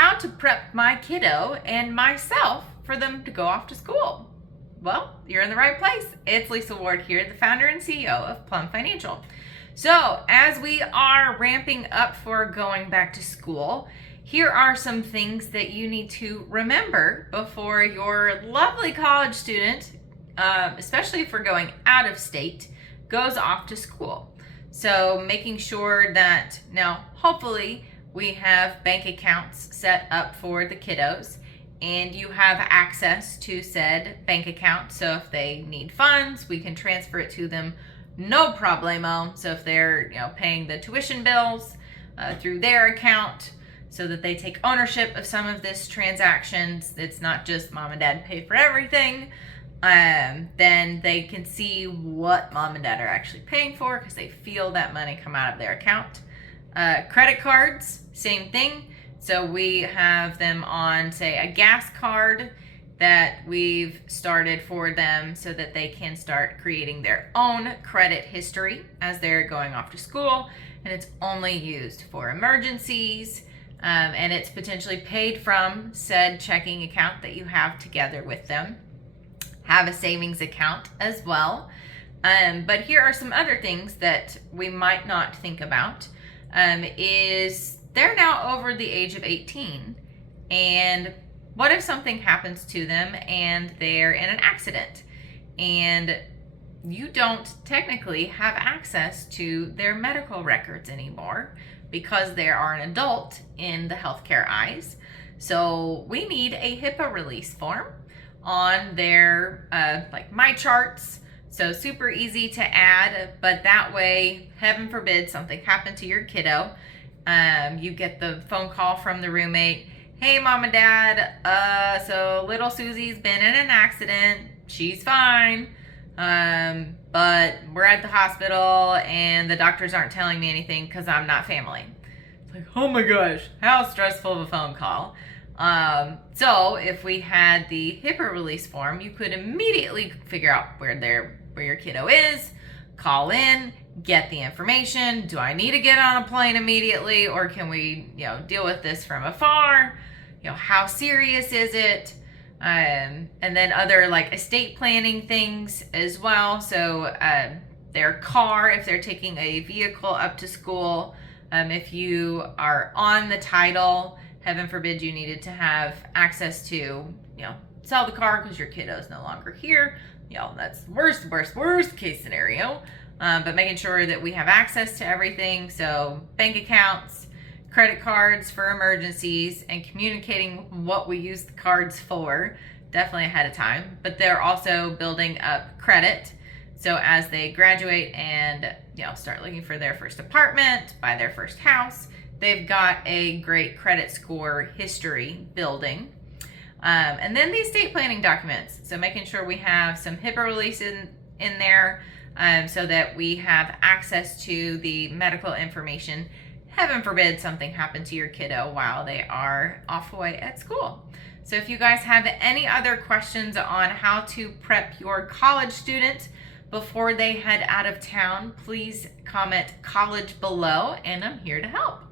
how to prep my kiddo and myself for them to go off to school. Well, you're in the right place. It's Lisa Ward here, the founder and CEO of Plum Financial. So as we are ramping up for going back to school, here are some things that you need to remember before your lovely college student, especially if we're going out of state, goes off to school. So making sure that now, hopefully, we have bank accounts set up for the kiddos and you have access to said bank account. So if they need funds, we can transfer it to them, no problemo. So if they're paying the tuition bills through their account so that they take ownership of some of this transactions, it's not just mom and dad pay for everything, then they can see what mom and dad are actually paying for because they feel that money come out of their account. Credit cards, same thing. So we have them on, say, a gas card that we've started for them so that they can start creating their own credit history as they're going off to school. And it's only used for emergencies, and it's potentially paid from said checking account that you have together with them. Have a savings account as well. But here are some other things that we might not think about. Is they're now over the age of 18, and what if something happens to them and they're in an accident and you don't technically have access to their medical records anymore because they are an adult in the healthcare eyes? So we need a HIPAA release form on their like my charts. So super easy to add, but that way, heaven forbid, something happened to your kiddo. You get the phone call from the roommate. Hey, mom and dad, so little Susie's been in an accident. She's fine, but we're at the hospital and the doctors aren't telling me anything because I'm not family. It's like, oh my gosh, how stressful of a phone call. So if we had the HIPAA release form, you could immediately figure out where your kiddo is, call in, get the information. Do I need to get on a plane immediately, or can we, deal with this from afar? How serious is it? And then other like estate planning things as well. So, their car, if they're taking a vehicle up to school, if you are on the title, heaven forbid you needed to have access to, sell the car because your kiddo's no longer here. That's worst case scenario. But making sure that we have access to everything. So bank accounts, credit cards for emergencies, and communicating what we use the cards for definitely ahead of time. But they're also building up credit. So as they graduate and, start looking for their first apartment, buy their first house, they've got a great credit score history building. And then the estate planning documents. So making sure we have some HIPAA releases in there so that we have access to the medical information. Heaven forbid something happened to your kiddo while they are off away at school. So if you guys have any other questions on how to prep your college student before they head out of town, please comment college below and I'm here to help.